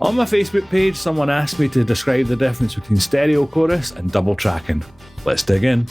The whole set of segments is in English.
On my Facebook page, someone asked me to describe the difference between stereo chorus and double tracking. Let's dig in.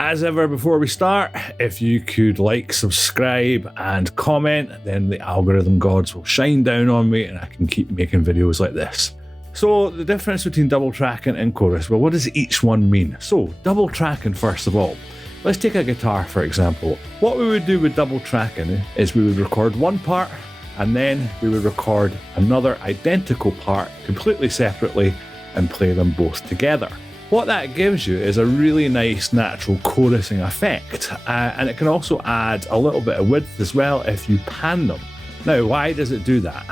As ever, before we start, if you could like, subscribe and comment, then the algorithm gods will shine down on me and I can keep making videos like this. So the difference between double tracking and chorus, well, what does each one mean? So double tracking, first of all. Let's take a guitar, for example. What we would do with double tracking is we would record one part and then we would record another identical part completely separately and play them both together. What that gives you is a really nice natural chorusing effect, and it can also add a little bit of width as well if you pan them. Now, why does it do that?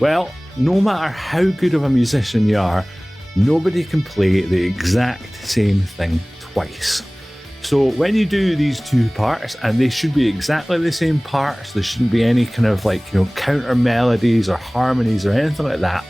Well, no matter how good of a musician you are, nobody can play the exact same thing twice. So when you do these two parts, and they should be exactly the same parts, there shouldn't be any kind of counter melodies or harmonies or anything like that.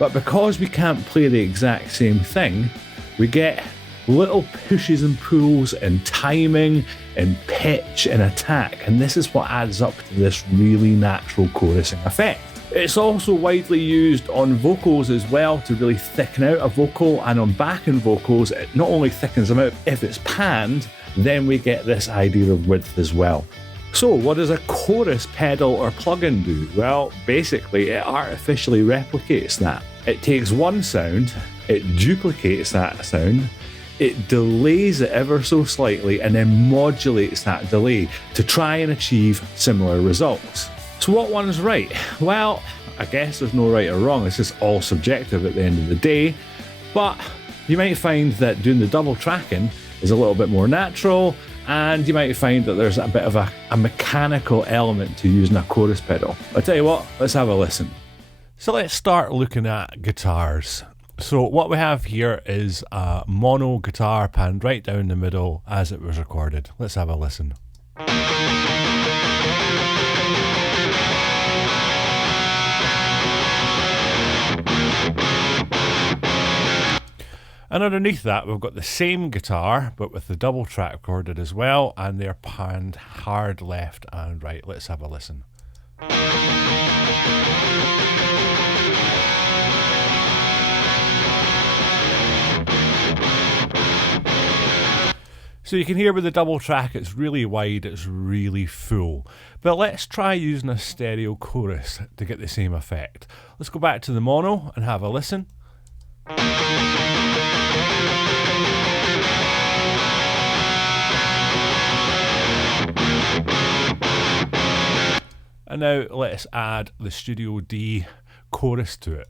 But because we can't play the exact same thing, we get little pushes and pulls in timing, in pitch, in attack, and this is what adds up to this really natural chorusing effect. It's also widely used on vocals as well to really thicken out a vocal, and on backing vocals it not only thickens them out, if it's panned, then we get this idea of width as well. So what does a chorus pedal or plugin do? Well, basically it artificially replicates that. It takes one sound, it duplicates that sound, it delays it ever so slightly and then modulates that delay to try and achieve similar results. So what one's right? Well, I guess there's no right or wrong, it's just all subjective at the end of the day, but you might find that doing the double tracking is a little bit more natural, and you might find that there's a bit of a mechanical element to using a chorus pedal. I'll tell you what, let's have a listen. So let's start looking at guitars. So what we have here is a mono guitar panned right down the middle as it was recorded. Let's have a listen. And underneath that we've got the same guitar but with the double track recorded as well, and they're panned hard left and right. Let's have a listen. So you can hear with the double track it's really wide, it's really full. But let's try using a stereo chorus to get the same effect. Let's go back to the mono and have a listen. And now let's add the Studio D chorus to it.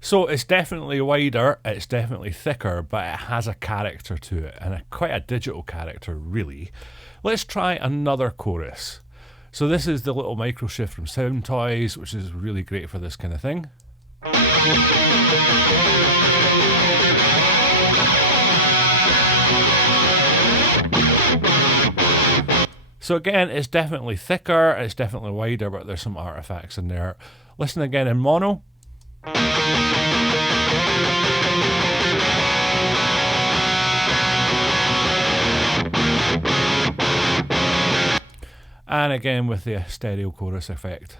So it's definitely wider, it's definitely thicker, but it has a character to it, and quite a digital character really. Let's try another chorus. So this is the little micro shift from Sound Toys, which is really great for this kind of thing. So again, it's definitely thicker, it's definitely wider, but there's some artifacts in there. Listen again in mono. And again with the stereo chorus effect.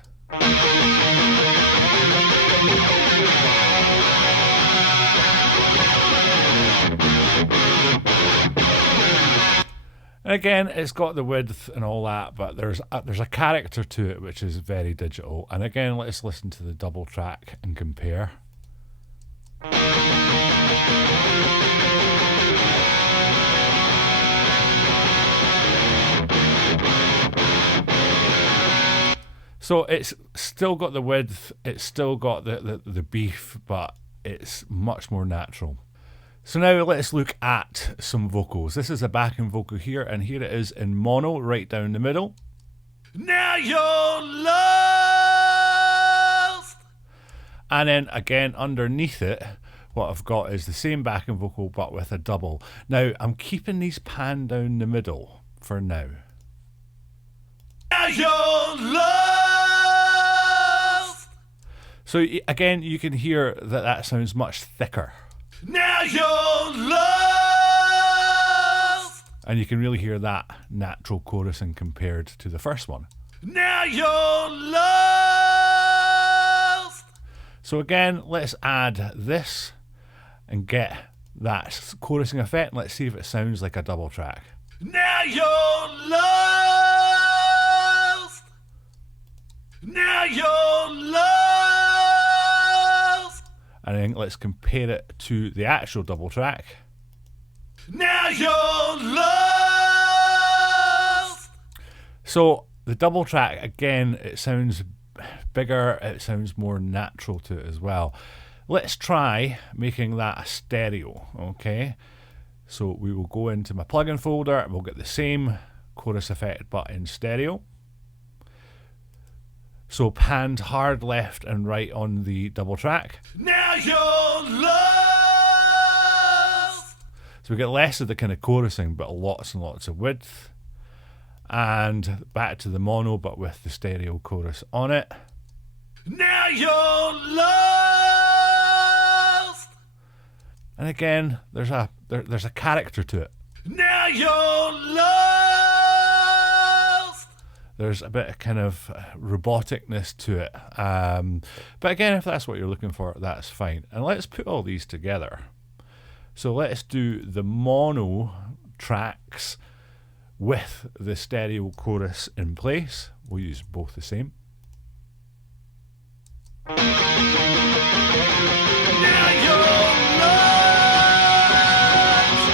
And again, it's got the width and all that, but there's a character to it which is very digital. And again, let's listen to the double track and compare. So it's still got the width, it's still got the beef, but it's much more natural. So now let's look at some vocals. This is a backing vocal here, and here it is in mono, right down the middle. Now you're lost! And then again underneath it, what I've got is the same backing vocal but with a double. Now I'm keeping these panned down the middle for now. Now you're lost! So again, you can hear that that sounds much thicker. Now you're lost. And you can really hear that natural chorusing compared to the first one. Now you're lost. So again, let's add this and get that chorusing effect. Let's see if it sounds like a double track. Now you're lost. Now you're lost. And then let's compare it to the actual double track. Now you're lost. So the double track, again, it sounds bigger, it sounds more natural to it as well. Let's try making that a stereo, okay? So we will go into my plugin folder and we'll get the same chorus effect but in stereo. So panned hard left and right on the double track. Now you're lost. So we get less of the kind of chorusing but lots and lots of width. And back to the mono but with the stereo chorus on it. Now you're lost. And again, there's a character to it. Now you're lost. There's a bit of kind of roboticness to it. But again, if that's what you're looking for, that's fine. And let's put all these together. So let's do the mono tracks with the stereo chorus in place. We'll use both the same. Now you're lost.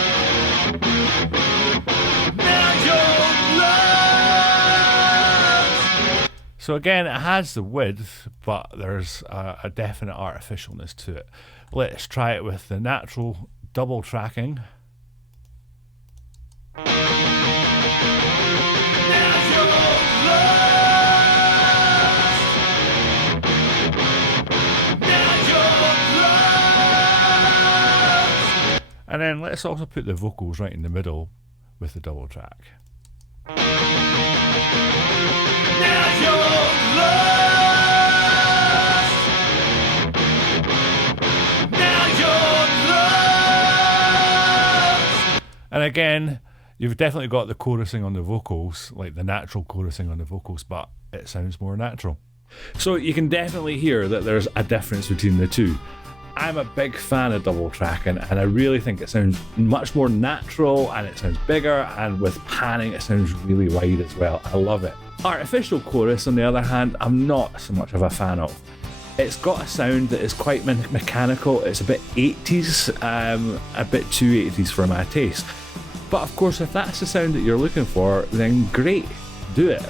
Now you're lost. So again, it has the width, but there's a definite artificialness to it. Let's try it with the natural double tracking. And then let's also put the vocals right in the middle with the double track. Now you're lost. Now you're lost. And again, you've definitely got the chorusing on the vocals, like the natural chorusing on the vocals, but it sounds more natural. So you can definitely hear that there's a difference between the two. I'm a big fan of double tracking and I really think it sounds much more natural and it sounds bigger, and with panning it sounds really wide as well. I love it. Artificial chorus, on the other hand, I'm not so much of a fan of. It's got a sound that is quite mechanical. It's a bit 80s, a bit too 80s for my taste. But of course, if that's the sound that you're looking for, then great, do it.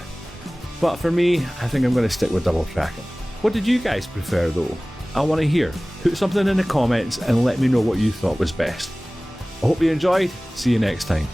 But for me, I think I'm going to stick with double tracking. What did you guys prefer though? I want to hear. Put something in the comments and let me know what you thought was best. I hope you enjoyed. See you next time.